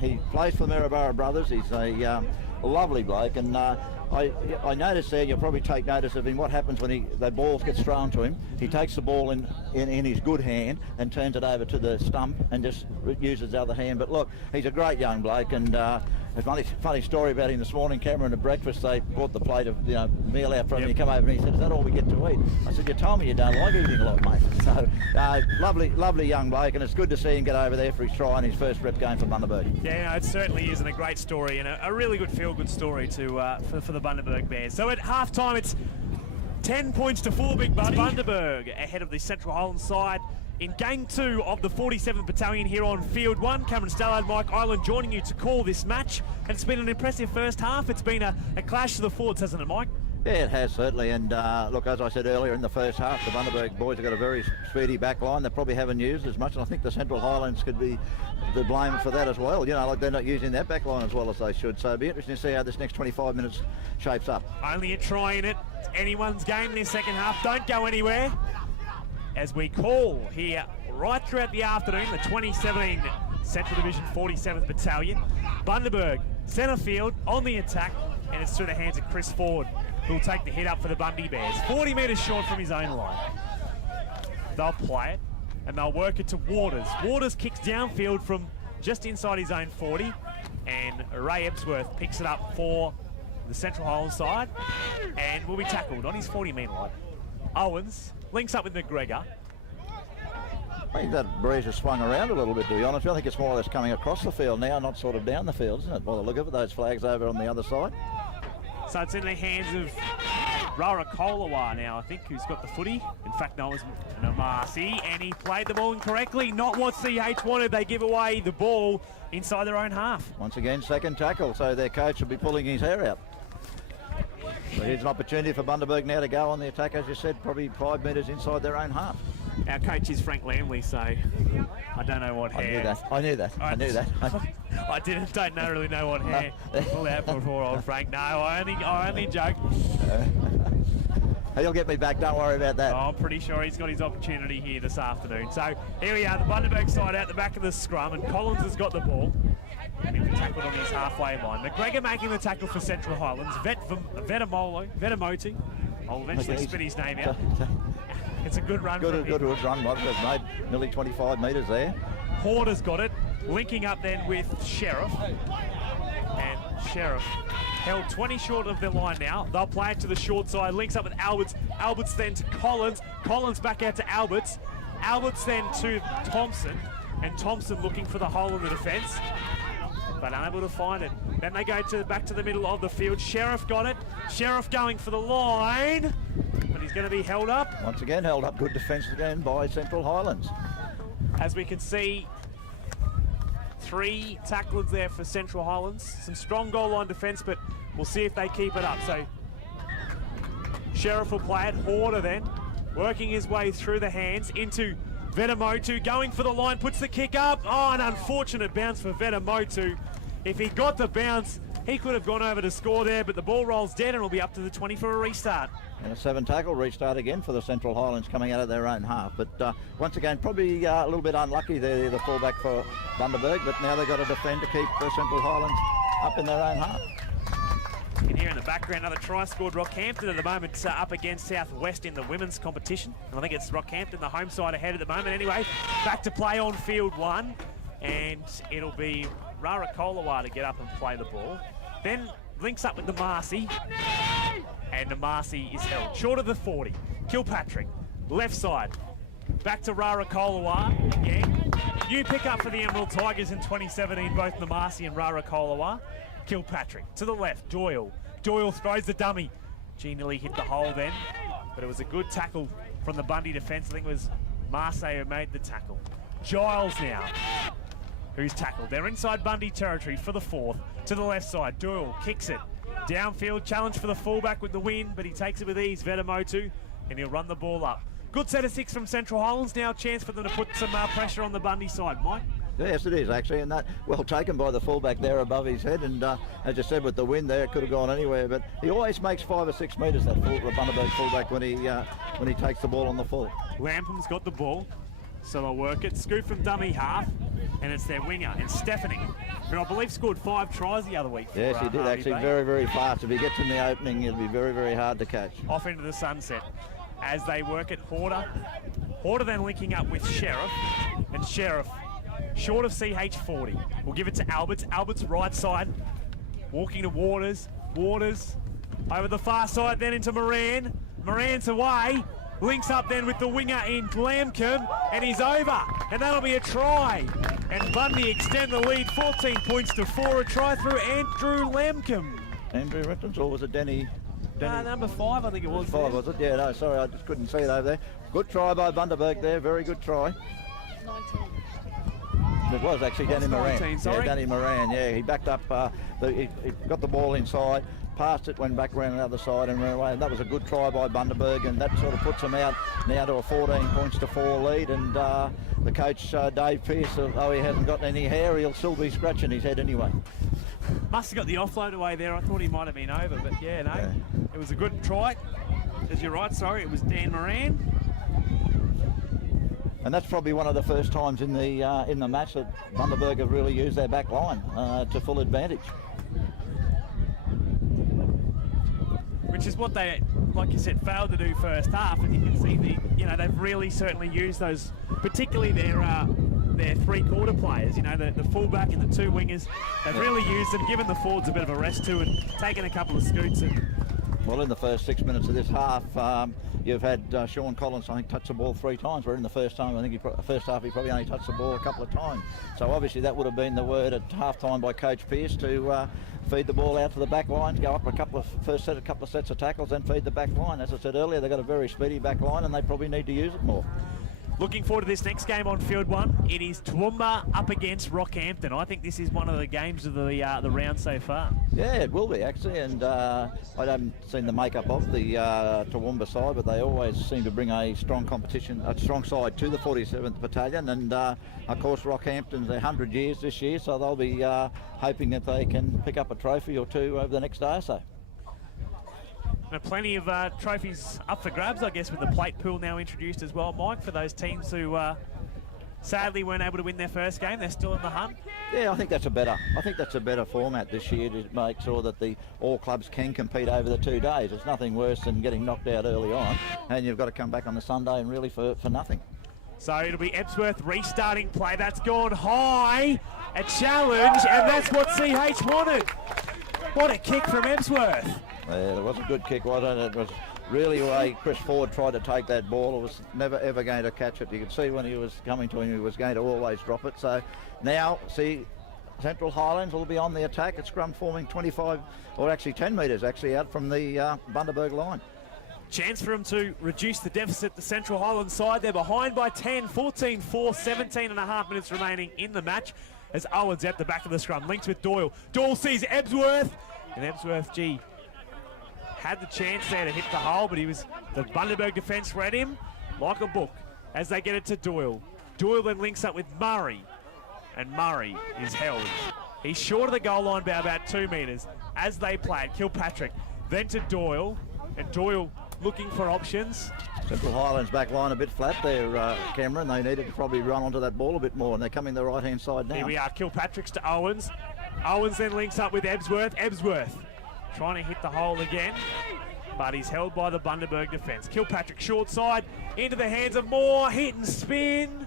He plays for the Maryborough Brothers. He's a lovely bloke, and I noticed there, you'll probably take notice of him, what happens when the ball gets thrown to him. He takes the ball in his good hand and turns it over to the stump and just uses the other hand. But look, he's a great young bloke, and a funny story about him this morning. Cameron at breakfast, they brought the plate of meal out from him. He come over and he said, "Is that all we get to eat?" I said, "You told me you don't like eating a lot, mate." So lovely young bloke, and it's good to see him get over there for his try and his first rep game for Bundaberg. Yeah, no, it certainly is, and a great story, and a really good feel-good story for the Bundaberg Bears. So at half-time, it's 10 points to 4, Big Bud. Bundaberg ahead of the Central Highlands side in Game 2 of the 47th Battalion here on Field 1. Cameron Stallard, Mike Island joining you to call this match. And it's been an impressive first half. It's been a clash to the forwards, hasn't it, Mike? Yeah, it has, certainly. And look, as I said earlier, in the first half, the Bundaberg boys have got a very speedy back line. They probably haven't used as much, and I think the Central Highlands could be to blame for that as well. Like they're not using that back line as well as they should. So it'll be interesting to see how this next 25 minutes shapes up. Only a try in it. It's anyone's game this second half. Don't go anywhere. As we call here right throughout the afternoon, the 2017 Central Division 47th Battalion. Bundaberg, centre field, on the attack, and it's through the hands of Chris Ford, who'll take the hit up for the Bundy Bears. 40 metres short from his own line. They'll play it, and they'll work it to Waters. Waters kicks downfield from just inside his own 40, and Ray Ebsworth picks it up for the Central Highlands side, and will be tackled on his 40-metre line. Owens links up with McGregor. I think that breeze has swung around a little bit, to be honest. I think it's more or less coming across the field now, not sort of down the field, isn't it? By the look of it, those flags over on the other side. So it's in the hands of Rara Kolawa now, I think, who's got the footy. In fact, no, it was Masae, and he played the ball incorrectly. Not what CH wanted. They give away the ball inside their own half. Once again, second tackle, so their coach will be pulling his hair out. So here's an opportunity for Bundaberg now to go on the attack, as you said, probably 5 metres inside their own half. Our coach is Frank Lamley, so I don't know what hair. I knew that. I don't really know what hair pull out for old Frank. No, I only joke. He'll get me back, don't worry about that. I'm pretty sure he's got his opportunity here this afternoon. So here we are, the Bundaberg side out the back of the scrum, and Collins has got the ball. And he'll be tackled on his halfway line. McGregor making the tackle for Central Highlands. Vetemotu. I'll eventually spit his name out. It's a good run. Good run, They've made nearly 25 metres there. Horder's got it, linking up then with Sherriff. And Sherriff held 20 short of their line now. They'll play it to the short side, links up with Alberts. Alberts then to Collins. Collins back out to Alberts. Alberts then to Thompson. And Thompson looking for the hole in the defence, but unable to find it. Then they go back to the middle of the field. Sherriff got it. Sherriff going for the line, but he's going to be held up. Once again, held up. Good defence again by Central Highlands. As we can see, 3 tacklers there for Central Highlands. Some strong goal line defence, but we'll see if they keep it up. So Sherriff will play it. Horder then working his way through the hands into Vetemotu, going for the line, puts the kick up. Oh, an unfortunate bounce for Vetemotu. If he got the bounce, he could have gone over to score there, but the ball rolls dead and will be up to the 20 for a restart. And a 7 tackle restart again for the Central Highlands coming out of their own half. But once again, probably a little bit unlucky there, the fullback for Bundaberg, but now they've got to defend to keep the Central Highlands up in their own half. You can hear in the background another try scored. Rockhampton at the moment up against Southwest in the women's competition. And I think it's Rockhampton, the home side, ahead at the moment. Anyway, back to play on field 1. And it'll be Rarakolawar to get up and play the ball. Then links up with the Masae. And the Masae is held short of the 40. Kilpatrick, left side. Back to Rarakolawar again. New pickup for the Emerald Tigers in 2017, both the Masae and Rarakolawar. Kilpatrick to the left, Doyle. Doyle throws the dummy. Gee, nearly hit the hole then, but it was a good tackle from the Bundy defence. I think it was Masae who made the tackle. Giles now, who's tackled. They're inside Bundy territory for the 4th. To the left side, Doyle kicks it. Downfield challenge for the fullback with the win, but he takes it with ease, Vetemotu, and he'll run the ball up. Good set of 6 from Central Highlands. Now a chance for them to put some pressure on the Bundy side, Mike. Yes, it is actually, and that well taken by the fullback there above his head. And as you said, with the wind there, it could have gone anywhere. But he always makes 5 or 6 metres, that Bundaberg fullback, when he takes the ball on the full. Lamkam's got the ball, so they'll work it. Scoop from dummy half, and it's their winger, and Stefaniuk, who I believe scored 5 tries the other week. Yes, he did actually, very, very fast. If he gets in the opening, it'll be very, very hard to catch. Off into the sunset as they work at Horder. Horder then linking up with Sherriff, and Sherriff short of CH40. We'll give it to Alberts. Alberts right side, walking to Waters. Waters over the far side, then into Moran. Moran's away. Links up then with the winger in Lamkam, and he's over. And that'll be a try. And Bundy extend the lead 14 points to 4. A try through Andrew Lamkam. Andrew Rittons, or was it Denny? Number 5, I think it was. 5, was it? Yeah, no, sorry, I just couldn't see it over there. Good try by Bundaberg there, very good try. 19. It was actually Danny Moran. 19, sorry. Yeah, Danny Moran, yeah. He backed up, he got the ball inside, passed it, went back around the other side and ran away. And that was a good try by Bundaberg, and that sort of puts him out now to a 14 points to 4 lead. And the coach, Dave Pearce, although he hasn't got any hair, he'll still be scratching his head anyway. Must have got the offload away there. I thought he might have been over, but yeah, no. Yeah. It was a good try. As you're right, sorry, it was Dan Moran. And that's probably one of the first times in the match that Bundaberg have really used their back line to full advantage. Which is what they, like you said, failed to do first half. And you can see they've really certainly used those, particularly their 3-quarter players. You know, the fullback and the 2 wingers. They've really used them, given the forwards a bit of a rest too, and taken a couple of scoots. Well, in the first 6 minutes of this half, you've had Shaun Collins, I think, touch the ball 3 times. Where in the first time, I think first half he probably only touched the ball a couple of times. So obviously that would have been the word at half-time by Coach Pearce to feed the ball out to the back line, go up a couple of sets of tackles, then feed the back line. As I said earlier, they've got a very speedy back line, and they probably need to use it more. Looking forward to this next game on field 1. It is Toowoomba up against Rockhampton. I think this is one of the games of the round so far. Yeah, it will be actually, and I haven't seen the makeup of the Toowoomba side, but they always seem to bring a strong side to the 47th Battalion, and of course Rockhampton's 100 years this year, so they'll be hoping that they can pick up a trophy or 2 over the next day or so. Plenty of trophies up for grabs, I guess, with the plate pool now introduced as well, Mike, for those teams who sadly weren't able to win their first game. They're still in the hunt. Yeah, I think that's a better format this year to make sure that all clubs can compete over the 2 days. It's nothing worse than getting knocked out early on, and you've got to come back on the Sunday and really for nothing. So it'll be Ebsworth restarting play. That's gone high, a challenge, and that's what CH wanted. What a kick from Ebsworth. Yeah, it was a good kick, wasn't it? It was really the way Chris Ford tried to take that ball. It was never ever going to catch it. You could see when he was coming to him, he was going to always drop it. So now, see, Central Highlands will be on the attack. It's scrum forming 25, or actually 10 metres actually out from the Bundaberg line. Chance for them to reduce the deficit, the Central Highlands side. They're behind by 10, 14-4, 17 and a half minutes remaining in the match. As Owen's at the back of the scrum, links with Doyle. Doyle sees Ebsworth, and Ebsworth, had the chance there to hit the hole, but the Bundaberg defence read him like a book as they get it to Doyle. Doyle then links up with Murray, and Murray is held. He's short of the goal line by about 2 metres as they play it. Kilpatrick then to Doyle, and Doyle looking for options. Central Highlands back line a bit flat there, Cameron. They needed to probably run onto that ball a bit more, and they're coming the right-hand side now. Here we are, Kilpatrick's to Owens. Owens then links up with Ebsworth. Ebsworth trying to hit the hole again, but he's held by the Bundaberg defence. Kilpatrick short side into the hands of Moore, hit and spin,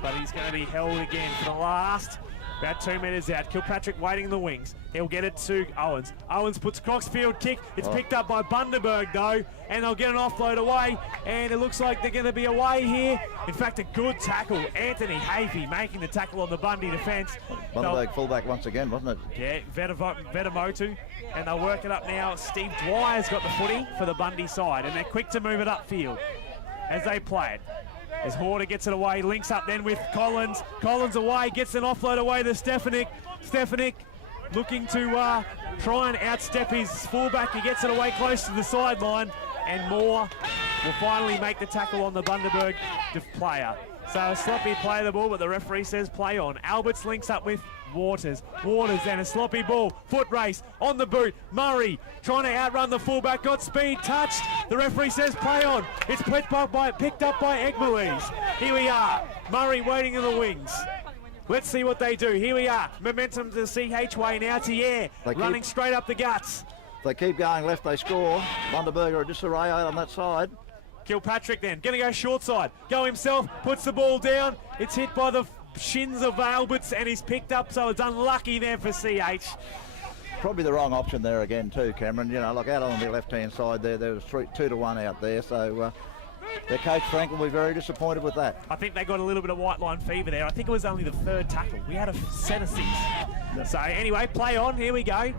but he's going to be held again for the last. About 2 metres out. Kilpatrick waiting in the wings. He'll get it to Owens. Owens puts Croxfield kick. It's picked up by Bundaberg though, and they'll get an offload away, and it looks like they're going to be away here. In fact, a good tackle. Anthony Hafey making the tackle on the Bundy defence. Bundaberg fullback once again, wasn't it? Yeah, Vetemotu, and they'll work it up now. Steve Dwyer's got the footy for the Bundy side, and they're quick to move it upfield as they play it. As Horder gets it away, links up then with Collins. Collins away, gets an offload away to Stefaniuk. Stefaniuk looking to try and outstep his fullback. He gets it away close to the sideline, and Moore will finally make the tackle on the Bundaberg player. So a sloppy play of the ball, but the referee says play on. Alberts links up with Waters. Waters then a sloppy ball. Foot race on the boot. Murray trying to outrun the fullback. Got speed, touched. The referee says play on. It's picked up by Egmerlees. Here we are. Murray waiting in the wings. Let's see what they do. Here we are. Momentum to the CH way now to Yare. Running straight up the guts. If they keep going left, they score. Bundaberg are a disarray on that side. Kilpatrick then, going to go short side. Go himself, puts the ball down. It's hit by the shins of Alberts, and he's picked up, so it's unlucky there for CH. Probably the wrong option there again too, Cameron. You know, like out on the left-hand side there was 2-1 out there, so their coach Frank will be very disappointed with that. I think they got a little bit of white line fever there. I think it was only the third tackle. We had a set of 6. So anyway, play on, here we go.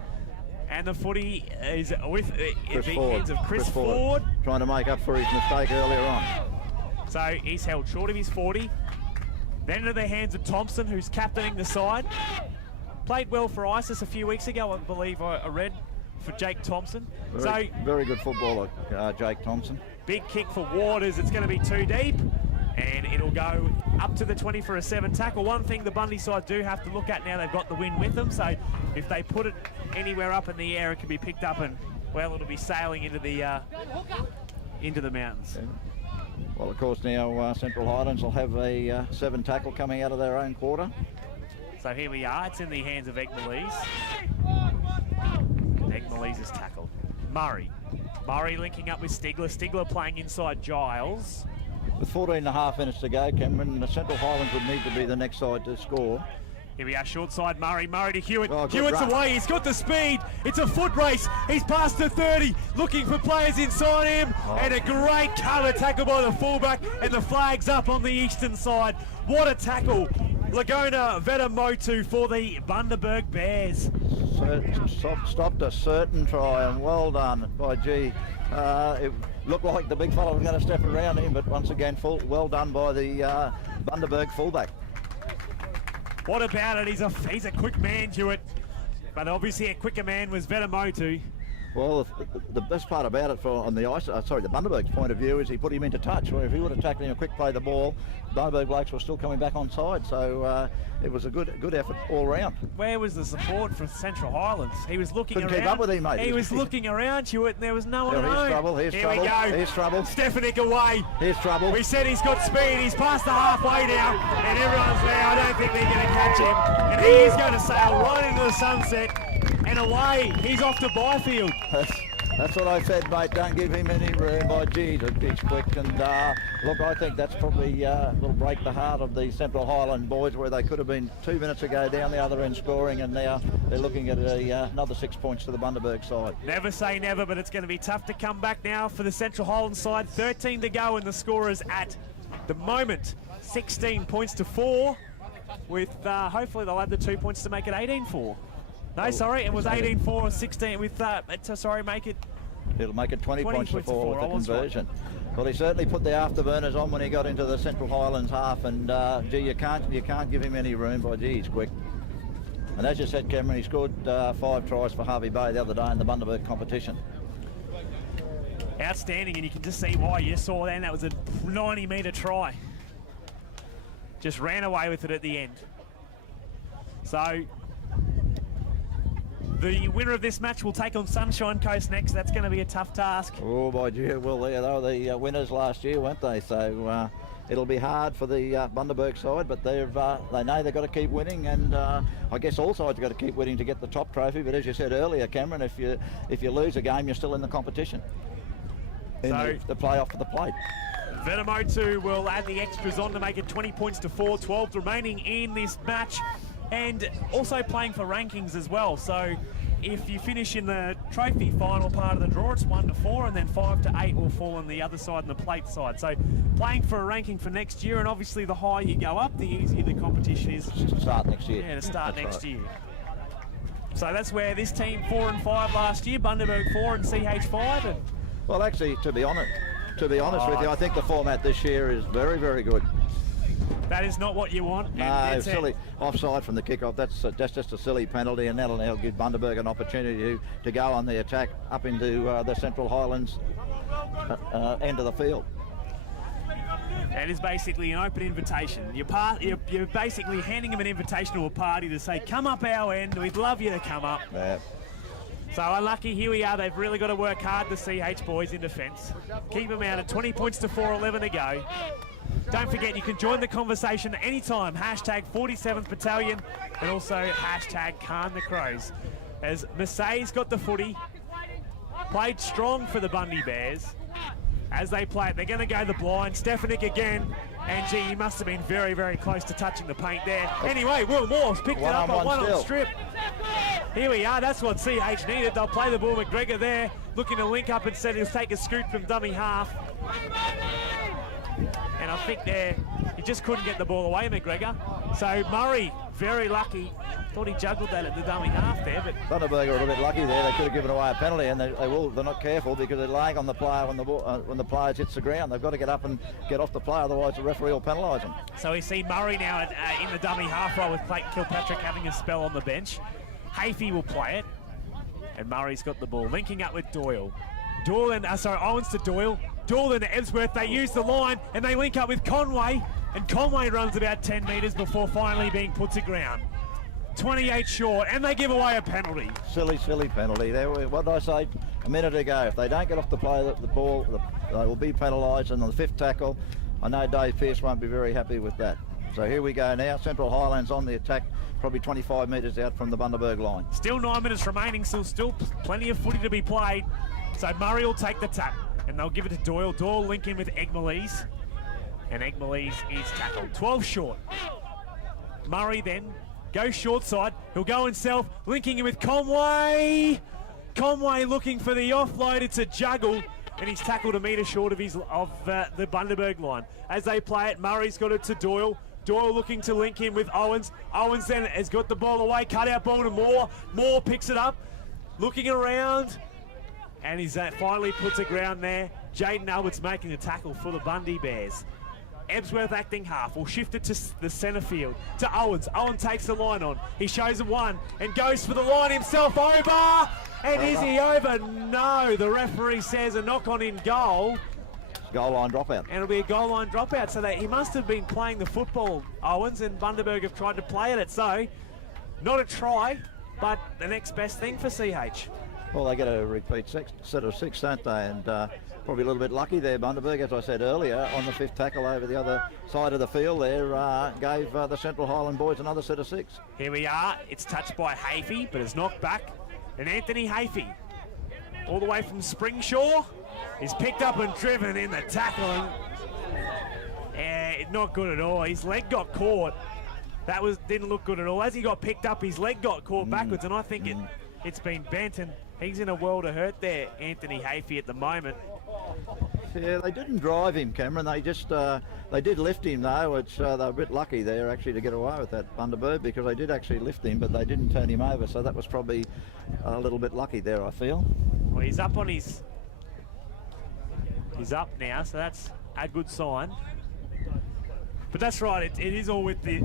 And the footy is with the hands of Chris Ford. Trying to make up for his mistake earlier on. So he's held short of his 40. Then into the hands of Thompson, who's captaining the side. Played well for ISIS a few weeks ago, I believe I read, for Jake Thompson. Very good footballer, Jake Thompson. Big kick for Waters. It's going to be too deep, and it'll go up to the 20 for a 7 tackle. One thing the Bundy side do have to look at now, they've got the wind with them, so if they put it anywhere up in the air, it can be picked up and, well, it'll be sailing into the mountains. Yeah. Well, of course, now Central Highlands will have a 7 tackle coming out of their own quarter. So here we are. It's in the hands of Egmerlees. Egmerlees is tackled. Murray linking up with Stigler. Stigler playing inside Giles. With 14.5 minutes to go, Cameron, the Central Highlands would need to be the next side to score. Here we are, short side, Murray to Huet. run. Hewitt's away, he's got the speed. It's a foot race. He's past the 30, looking for players inside him. And a great cover tackle by the fullback, and the flag's up on the eastern side. What a tackle. Logona Vetemotu for the Bundaberg Bears. Stopped a certain try, and well done by G. It looked like the big fella was going to step around him, but once again, well done by the Bundaberg fullback. What about it? He's a quick man, Huet. But obviously a quicker man was Vetemotu. Well, the best part about it the Bundaberg's point of view is he put him into touch. Where if he would have tackled him a quick play the ball, Bundaberg blokes were still coming back on side. So it was a good effort all round. Where was the support from Central Highlands? He was looking around. Couldn't keep up with him, mate. He was looking around, Hewitt, and there was no one around. Here's Here trouble. we go. Here's trouble. Stefaniuk away. Here's trouble. We said he's got speed. He's past the halfway now, and everyone's there. I don't think they're going to catch him. And he is going to sail right into the sunset and away. He's off to Byfield. That's what I said, mate. Don't give him any room. By gee, he's quick. And look, I think that's probably will break the heart of the Central Highland boys, where they could have been 2 minutes ago down the other end scoring, and now they're looking at another 6 points to the Bundaberg side. Never say never, but it's going to be tough to come back now for the Central Highland side. 13 to go, and the score is at the moment 16 points to 4. With hopefully they'll add the 2 points to make it 18-4. No, sorry, it was 18-4, 16 with make it. It'll make it 20 points to 4 with the conversion. Right. Well, he certainly put the afterburners on when he got into the Central Highlands half, and gee, you can't give him any room. By gee, he's quick. And as you said, Cameron, he scored 5 tries for Harvey Bay the other day in the Bundaberg competition. Outstanding, and you can just see why. You saw then that was a 90-metre try. Just ran away with it at the end. So the winner of this match will take on Sunshine Coast next. That's going to be a tough task. Oh, my dear. Well, they were the winners last year, weren't they? So it'll be hard for the Bundaberg side, but they know they've got to keep winning, and I guess all sides have got to keep winning to get the top trophy. But as you said earlier, Cameron, if you lose a game, you're still in the competition. In the playoff for the plate. Vetemotu will add the extras on to make it 20 points to 4, 12 remaining in this match, and also playing for rankings as well. So if you finish in the trophy final part of the draw, it's 1 to 4, and then 5 to 8 will fall on the other side, on the plate side. So playing for a ranking for next year, and obviously the higher you go up, the easier the competition is. To start next year. Yeah, to start That's next right. year. So that's where this team 4 and 5 last year, Bundaberg 4 and CH 5. And well, actually, to be honest with you, I think the format this year is very, very good. that is not what you want. No, silly offside from the kickoff. That's just a silly penalty, and that'll now give Bundaberg an opportunity to go on the attack up into the Central Highlands end of the field. It is basically an open invitation. You're basically handing them an invitation to a party to say, come up our end, we'd love you to come up. Yeah. So unlucky, here we are. They've really got to work hard, the CH boys in defence. Keep them out at 20 points to 4, 11 to go. Don't forget, you can join the conversation anytime. Hashtag 47th Battalion and also hashtag Khan the Crows. As Masae's got the footy, played strong for the Bundy Bears. As they play it, they're going to go the blind. Stefaniuk again. And gee, he must have been very, very close to touching the paint there. Anyway, Will Morse picked it up on one on strip. Here we are, that's what CH needed. They'll play the ball. McGregor there, looking to link up instead. He'll take a scoot from dummy half. And I think there, he just couldn't get the ball away, McGregor. So Murray, very lucky. Thought he juggled that at the dummy half there, but Bundaberg are a bit lucky there. They could have given away a penalty, and they're not careful because they're laying on the player when the player hits the ground. They've got to get up and get off the player, otherwise the referee will penalise them. So we see Murray now in the dummy half row with Clayton Kilpatrick having a spell on the bench. Hafey will play it, and Murray's got the ball, linking up with Doyle. Owens to Doyle. Doyle and Ebsworth, they use the line, and they link up with Conway, and Conway runs about 10 metres before finally being put to ground. 28 short, and they give away a penalty. Silly penalty. What did I say a minute ago? If they don't get off the play, the ball, they will be penalised. And on the 5th tackle, I know Dave Pearce won't be very happy with that. So here we go now. Central Highlands on the attack, probably 25 metres out from the Bundaberg line. Still 9 minutes remaining, so still plenty of footy to be played. So Murray will take the tap, and they'll give it to Doyle. Doyle linking with Egmalese, and Egmalese is tackled. 12 short. Murray then goes short side. He'll go himself, linking him with Conway. Conway looking for the offload. It's a juggle, and he's tackled a metre short of the Bundaberg line. As they play it, Murray's got it to Doyle. Doyle looking to link him with Owens. Owens then has got the ball away. Cut out ball to Moore. Moore picks it up, looking around, and he's finally puts it ground there. Jayden Albert's making the tackle for the Bundy Bears. Ebsworth acting half, will shift it to the centre field, to Owens. Owen takes the line on. He shows him one and goes for the line himself. Over! And is he over? No, the referee says a knock on in goal. Goal line dropout. And it'll be a goal line dropout, so that he must have been playing the football, Owens, and Bundaberg have tried to play at it. So, not a try, but the next best thing for CH. Well, they get a repeat set of 6, don't they? And probably a little bit lucky there, Bundaberg, as I said earlier, on the 5th tackle over the other side of the field there, gave the Central Highland boys another set of 6. Here we are. It's touched by Hafey, but it's knocked back. And Anthony Hafey, all the way from Springshaw, is picked up and driven in the tackle. And not good at all. His leg got caught. That didn't look good at all. As he got picked up, his leg got caught backwards, and I think it's been bent, and he's in a world of hurt there, Anthony Hafey, at the moment. Yeah, they didn't drive him, Cameron. They just they did lift him though, which they were a bit lucky there actually to get away with that, Bundaberg, because they did actually lift him, but they didn't turn him over. So that was probably a little bit lucky there, I feel. Well, he's up on his. He's up now, so that's a good sign. But that's right. It is all with the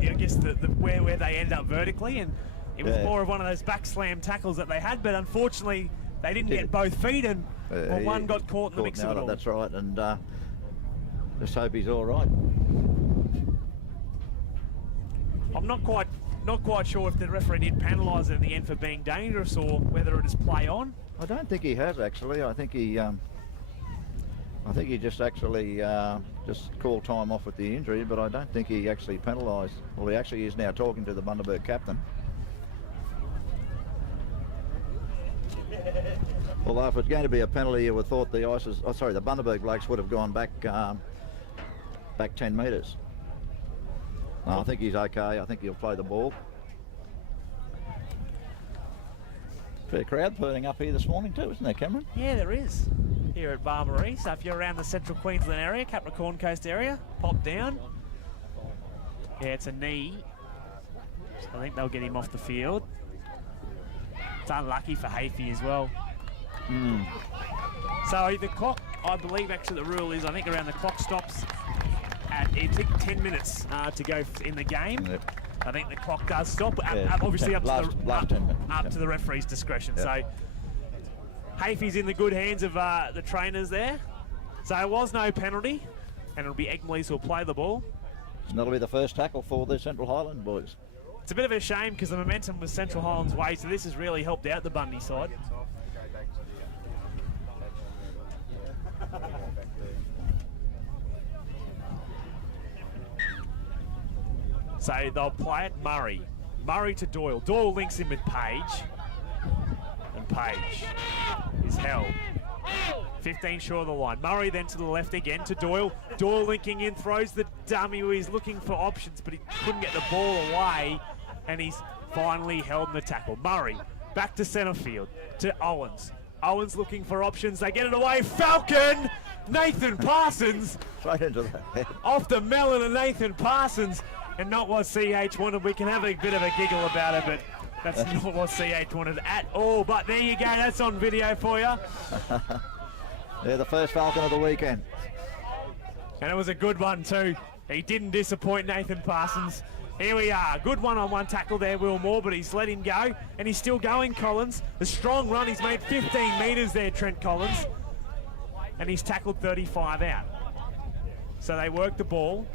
where they end up vertically, and it was more of one of those back slam tackles that they had. But unfortunately, they didn't get both feet, and well, one got caught in the mix of it all. That's right, and just hope he's all right. I'm not quite sure if the referee did penalise it in the end for being dangerous or whether it is play on. I don't think he has actually. I think he just actually just called time off with the injury, but I don't think he actually penalised. Well, he actually is now talking to the Bundaberg captain. Although if it's going to be a penalty, you would have thought the Bundaberg blokes would have gone back 10 metres. No, I think he's okay. I think he'll play the ball. Fair crowd turning up here this morning too, isn't there, Cameron? Yeah, there is. Here at Barmaryee. So if you're around the central Queensland area, Capricorn Coast area, pop down. Yeah, it's a knee. So I think they'll get him off the field. It's unlucky for Heti as well. So the clock, I believe actually the rule is, I think around the clock stops at, it took 10 minutes to go in the game. Yep. I think the clock does stop, obviously up to the referee's discretion. Yep. So Hafey's in the good hands of the trainers there. So it was no penalty, and it'll be Egmleys who'll play the ball. And that'll be the first tackle for the Central Highland boys. It's a bit of a shame because the momentum was Central Highland's way, so this has really helped out the Bundy side. So they'll play it Murray. Murray to Doyle. Doyle links in with Page. And Page is held. 15 short of the line. Murray then to the left again to Doyle. Doyle linking in, throws the dummy where he's looking for options, but he couldn't get the ball away, and he's finally held in the tackle. Murray back to centre field to Owens. Owens looking for options. They get it away. Falcon! Nathan Parsons! Right into the head. Off the melon of Nathan Parsons. And not what CH wanted. We can have a bit of a giggle about it, but that's not what CH wanted at all. But there you go. That's on video for you. Yeah, the first Falcon of the weekend. And it was a good one too. He didn't disappoint Nathan Parsons. Here we are. Good one-on-one tackle there, Will Moore, but he's let him go. And he's still going, Collins. A strong run. He's made 15 metres there, Trent Collins. And he's tackled 35 out. So they work the ball.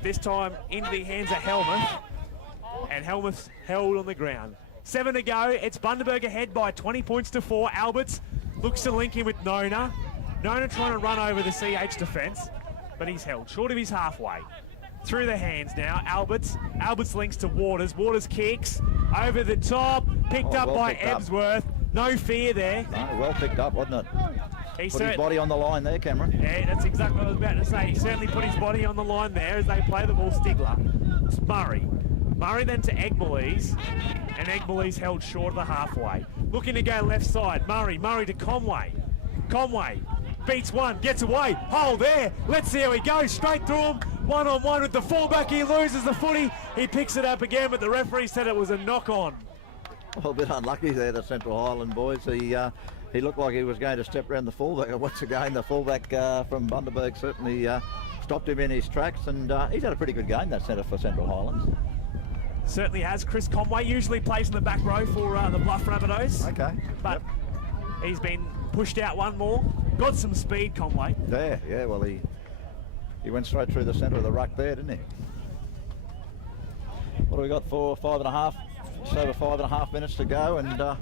This time into the hands of Hellmuth. And Hellmuth's held on the ground. 7 to go. It's Bundaberg ahead by 20 points to 4. Alberts looks to link in with Nona. Nona trying to run over the CH defence, but he's held short of his halfway. Through the hands now, Alberts links to Waters. Waters kicks over the top, picked up by Ebsworth. No fear there. No, well picked up, wasn't it? He put his body on the line there, Cameron. Yeah, that's exactly what I was about to say. He certainly put his body on the line there as they play the ball. Stigler. It's Murray. Murray then to Egmleys, and Egmleys held short of the halfway. Looking to go left side. Murray to Conway. Conway beats one, gets away. Hole there. Let's see how he goes. Straight through him. One-on-one with the fullback. He loses the footy. He picks it up again, but the referee said it was a knock-on. Well, a bit unlucky there, the Central Highland boys. He looked like he was going to step around the fullback. Once again, the fullback from Bundaberg certainly stopped him in his tracks, and he's had a pretty good game, that centre for Central Highlands. Certainly has. Chris Conway usually plays in the back row for the Bluff Rabbitohs. Okay. But he's been pushed out one more. Got some speed, Conway. Yeah, well, he went straight through the centre of the ruck there, didn't he? What do we got for 5.5? Just over 5.5 minutes to go, and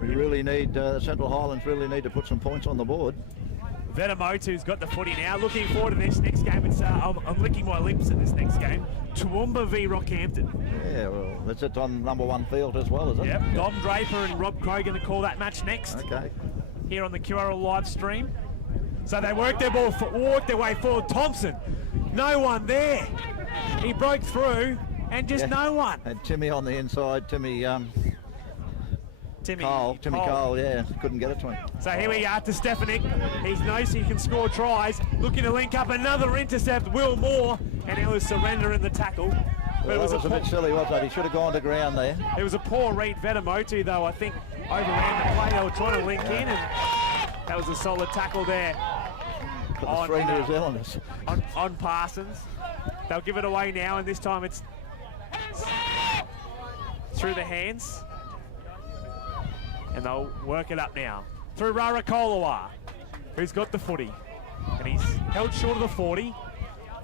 we really need, Central Highlands really need to put some points on the board. Vetemotu's got the footy now. Looking forward to this next game. It's I'm licking my lips at this next game. Toowoomba v Rockhampton. Yeah, well, that's it on #1 field as well, is it? Yep. Dom Draper and Rob Crow going to call that match next. Okay. Here on the QRL live stream. So they work their ball, walk their way forward. Thompson, no one there. He broke through and just no one. And Timmy on the inside. Timmy Cole, yeah, couldn't get it to him. So here we are to Stefaniuk. He knows he can score tries. Looking to link up another intercept. Will Moore, and he'll surrender in the tackle. Well, that was a bit silly, wasn't it? He should have gone to ground there. It was a poor read. Vetemotu, though, I think overran the play. They were trying to link in, and that was a solid tackle there. On 3 New Zealanders. On Parsons. They'll give it away now, and this time it's through the hands. And they'll work it up now through Oloapu, who's got the footy. And he's held short of the 40.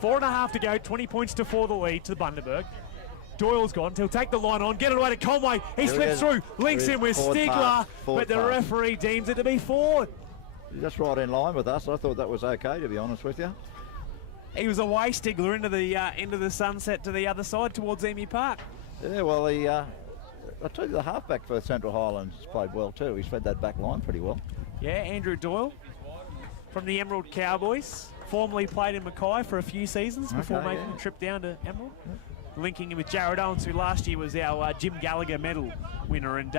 4.5 to go, 20 points to 4 the lead to the Bundaberg. Doyle's gone. He'll take the line on, get it away to Conway. He slips through, links in with Stigler, but the referee deems it to be forward. That's right in line with us. I thought that was okay, to be honest with you. He was away, Stigler, into the sunset to the other side towards Emu Park. Yeah, well, I tell you, the halfback for Central Highlands has played well too. He's fed that back line pretty well. Yeah, Andrew Doyle from the Emerald Cowboys. Formerly played in Mackay for a few seasons before making the trip down to Emerald. Linking in with Jared Owens, who last year was our Jim Gallagher medal winner. And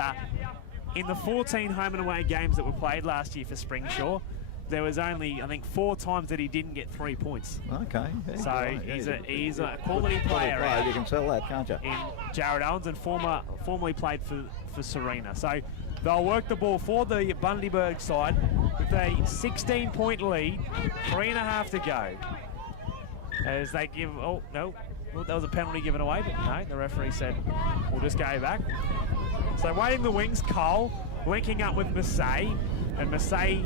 in the 14 home and away games that were played last year for Springshaw, there was only, I think, 4 times that he didn't get 3 points. Okay. Yeah, so he's a quality player. You can sell that, can't you? In Jared Owens, and formerly played for Serena. So they'll work the ball for the Bundaberg side with a 16-point lead, 3.5 to go. As they give, oh, no, well, that was a penalty given away, but no, the referee said, we'll just go back. So waiting the wings, Cole, linking up with Masae, and Masae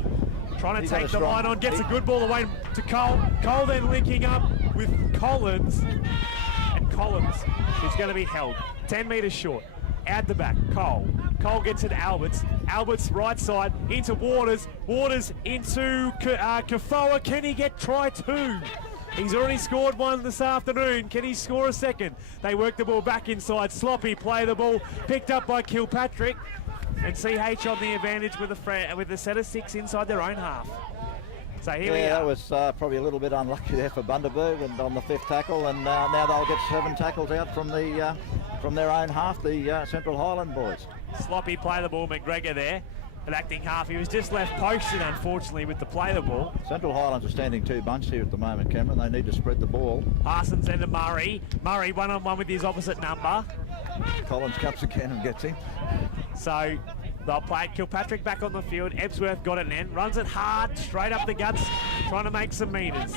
trying to take the line on, gets a good ball away to Cole. Cole then linking up with Collins, and Collins is going to be held 10 metres short. Out the back, Cole. Cole gets it to Alberts. Alberts right side into Waters. Waters into Kafoa. Can he get try 2? He's already scored 1 this afternoon. Can he score a second? They work the ball back inside. Sloppy play the ball. Picked up by Kilpatrick. And CH on the advantage with a set of 6 inside their own half. So here we are. That was probably a little bit unlucky there for Bundaberg and on the 5th tackle. And now they'll get 7 tackles out from their own half, the Central Highland boys. Sloppy play the ball, McGregor there. At acting half, he was just left posted, unfortunately, with the play the ball. Central Highlands are standing 2 bunched here at the moment, Cameron. They need to spread the ball. Parsons into Murray. Murray one-on-one with his opposite number. Collins comes again and gets him. So they'll play it. Kilpatrick back on the field. Ebsworth got it in, runs it hard, straight up the guts, trying to make some metres.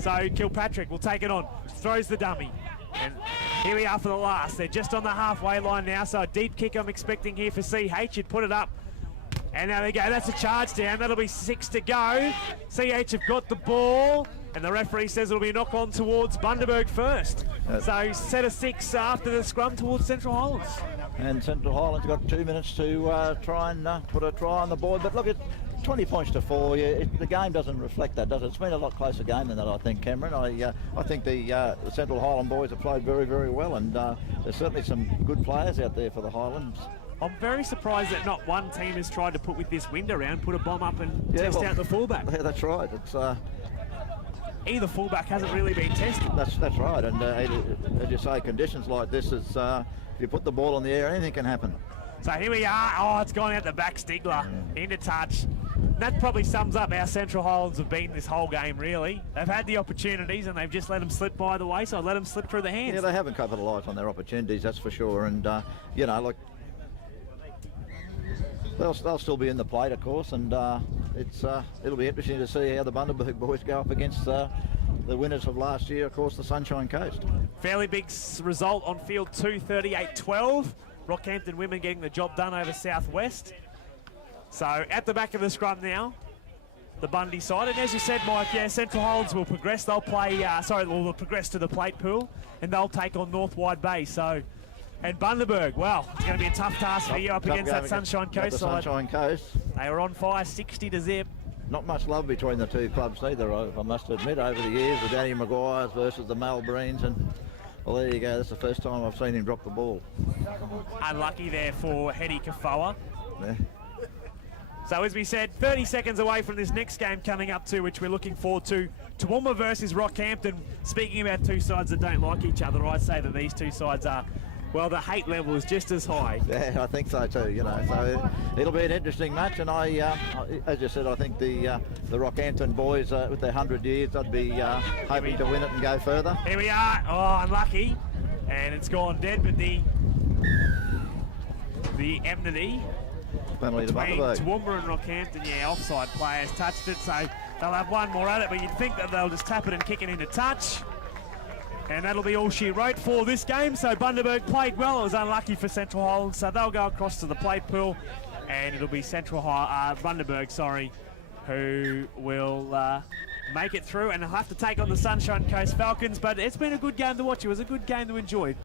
So Kilpatrick will take it on, throws the dummy. And here we are for the last. They're just on the halfway line now, so a deep kick I'm expecting here for CH. He'd put it up. And now they go, that's a charge down. That'll be 6 to go. CH have got the ball, and the referee says it'll be a knock on towards Bundaberg first. So set of 6 after the scrum towards Central Highlands. And Central Highlands got 2 minutes to try and put a try on the board. But look, at 20 points to 4. The game doesn't reflect that, does it? It's been a lot closer game than that, I think, Cameron. I think the Central Highland boys have played very, very well, and there's certainly some good players out there for the Highlands. I'm very surprised that not one team has tried to put with this wind around, put a bomb up and test out the fullback. Yeah, that's right. It's either fullback hasn't really been tested. That's right. And as you say, conditions like this is if you put the ball in the air, anything can happen. So here we are. Oh, it's gone out the back. Stigler into touch. That probably sums up how Central Highlands have been this whole game, really. They've had the opportunities and they've just let them slip by the way, so let them slip through the hands. Yeah, they haven't capitalised on their opportunities, that's for sure. And, look, they'll still be in the plate, of course, and it'll be interesting to see how the Bundaberg boys go up against the winners of last year, of course, the Sunshine Coast. Fairly big result on field 2, 38-12. Rockhampton women getting the job done over Southwest. So at the back of the scrum now, the Bundy side, and as you said, Mike, Central Highlands will progress. They'll play, they'll progress to the plate pool, and they'll take on North Wide Bay. So. And Bundaberg, well, it's going to be a tough task for you up against that Sunshine Coast side. Sunshine Coast. They were on fire, 60 to zip. Not much love between the 2 clubs neither, I must admit, over the years. The Danny Maguires versus the Malbreens, and well, there you go. That's the first time I've seen him drop the ball. Unlucky there for Heti Kafoa. Yeah. So as we said, 30 seconds away from this next game coming up to, which we're looking forward to. Toowoomba versus Rockhampton. Speaking about 2 sides that don't like each other, I'd say that these 2 sides are, well, the hate level is just as high. Yeah, I think so too, So it'll be an interesting match, and as you said, I think the Rockhampton boys, with their 100 years, they'd be hoping to win it and go further. Here we are. Oh, unlucky. And it's gone dead, but the enmity between Toowoomba and Rockhampton, offside players touched it, so they'll have one more at it, but you'd think that they'll just tap it and kick it into touch. And that'll be all she wrote for this game. So Bundaberg played well. It was unlucky for Central Highlands, so they'll go across to the plate pool. and it'll be Bundaberg, sorry, who will make it through, and they'll have to take on the Sunshine Coast Falcons. But it's been a good game to watch. It was a good game to enjoy.